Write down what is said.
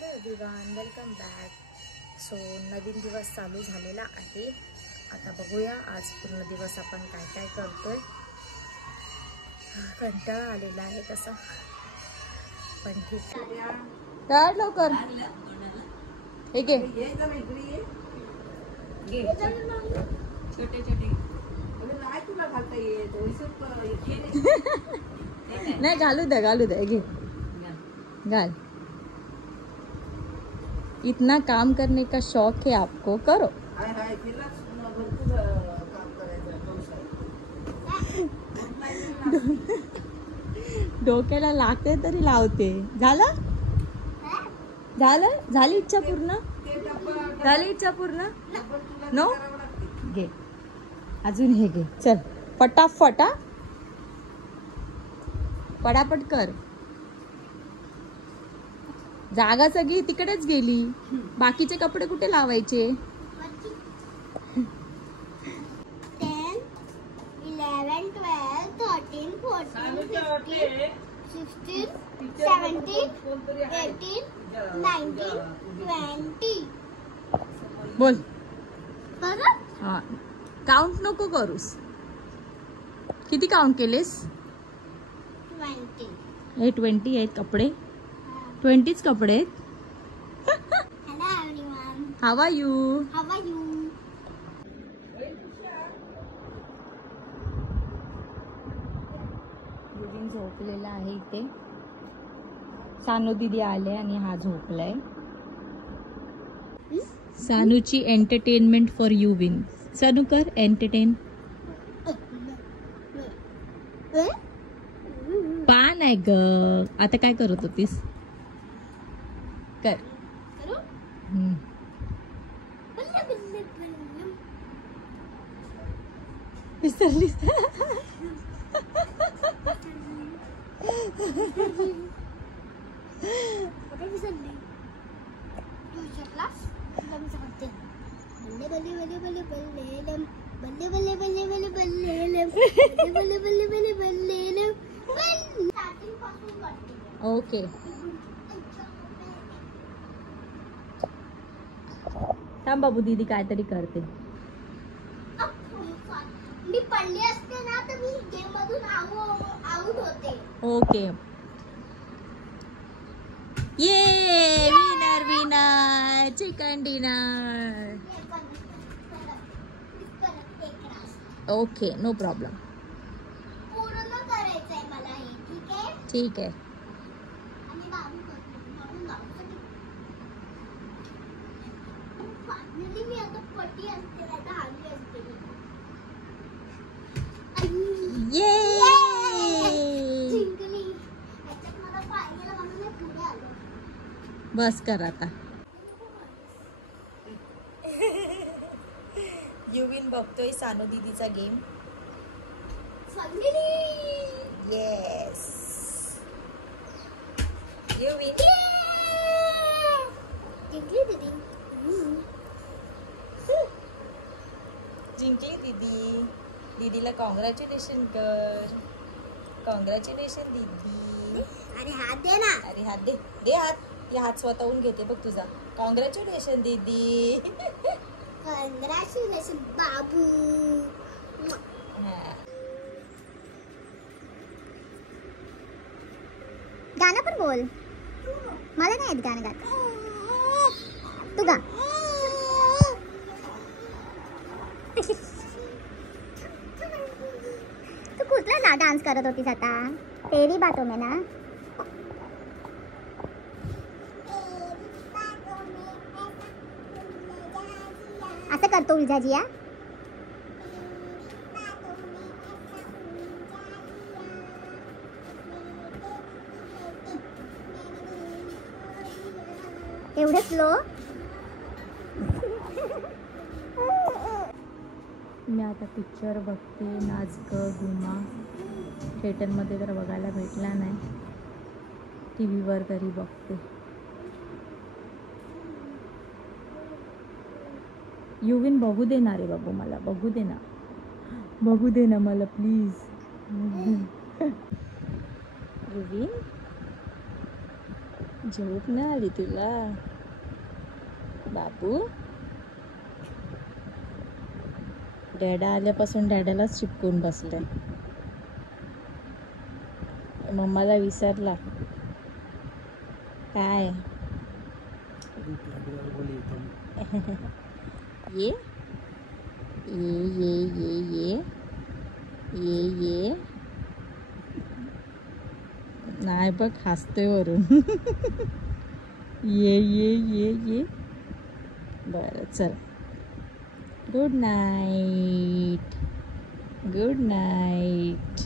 Hello everyone, welcome back. So नवीन दिवस चालू झालेला आहे. आता बघूया आज पूर्ण दिवस आपण काय काय करतोय. कंटाळा आलेला आहे तसा, पण ठीक आहे. लवकर एक छोटे छोटे नाही घालू द्या घे घाल. इतना काम करने का शौक है आपको, करो. डोक्याला लागते तरी लावते. झालं झालं झाली इच्छा पूर्ण झाली इच्छा पूर्ण. नो घे अजून हे घे. चल फटाफट पटापट कर. जागा सगळी तिकडेच गेली. बाकीचे कपडे कुठे लावायचे? 10, 11, 12, 13, 14, 15, 16, 17, 18, 19, 20. बोल. बरं? हा काउंट नको करूस. किती काउंट केलेस? 20. हे 20 आहेत कपडे. 20च कपडे आहेत. Hello everyone. How are you? How are you? Yuvin झोपलेला आहे इथे. सानू दीदी आले आणि हा झोपलाय. सानूची एंटरटेनमेंट फॉर युविन. सानू कर एंटरटेन. पान आहे ग. आता काय करत होतीस? कर. करू? बल्ले बल्ले बल्ले. विसरलीस? कुठे विसरली? Tuition class? तुला मी सांगते. बल्ले बल्ले बल्ले बल्ले बल्लेलम. बल्ले बल्ले बल्ले बल्ले बल्लेलम. बल्ले बल्ले बल्ले बल्ले बल्लेलम. स्टार्टिंग पासून करते. ओके. थांब बाबू, दीदी काहीतरी करते. मी पडले असते ना तर मी गेम मधून आउट होते. ओके. ये winner winner chicken dinner. Okay no problem. पूर्ण करायचंय मला हे. ठीक आहे? ठीक आहे. आणि बाबू म्हणून गावसाठी फायनली मी आता पट्टी असते आता हारली असते. ये जिंकली. ह्याच्यात मला पाय गेला म्हणून मी पुढे आलो. बस कर आता. युविन बघतोय सानू दीदीचा गेम. फायनली येस युविन जिंकली दीदी. जिंकली दीदी. दीदीला कॉंग्रॅच्युलेशन कर. कॉंग्रॅच्युलेशन दीदी. अरे हात दे ना. अरे हात दे. दे हात. या हात स्वतःहून घेते बघ तुझा. कॉंग्रॅच्युलेशन दीदी. कॉंग्रॅच्युलेशन बाबू. गाणं पण बोल. मला नाही येत गाणं गात. तू गा. तू कुठला डान्स करत होतीस आता? तेरी बातों में ना. असं करतो उलझा जिया. एवढं स्लो. मी आता पिक्चर बघते. नाच ग गुमा. थिएटरमध्ये तर बघायला भेटला नाही. टी व्हीवर घरी बघते. युविन बघू देणार रे बाबू. मला बघू दे ना. बघू दे ना मला प्लीज. युविन झोप नाही आली तुला बाबू? डॅडा आल्यापासून डॅडालाच चिपकून बसले. मम्माला विसरला काय? ये ये ये ये ये ये ये नाही बघ हसतोय वरून. ये ये ये ये. बरं चल. Good night. Good night.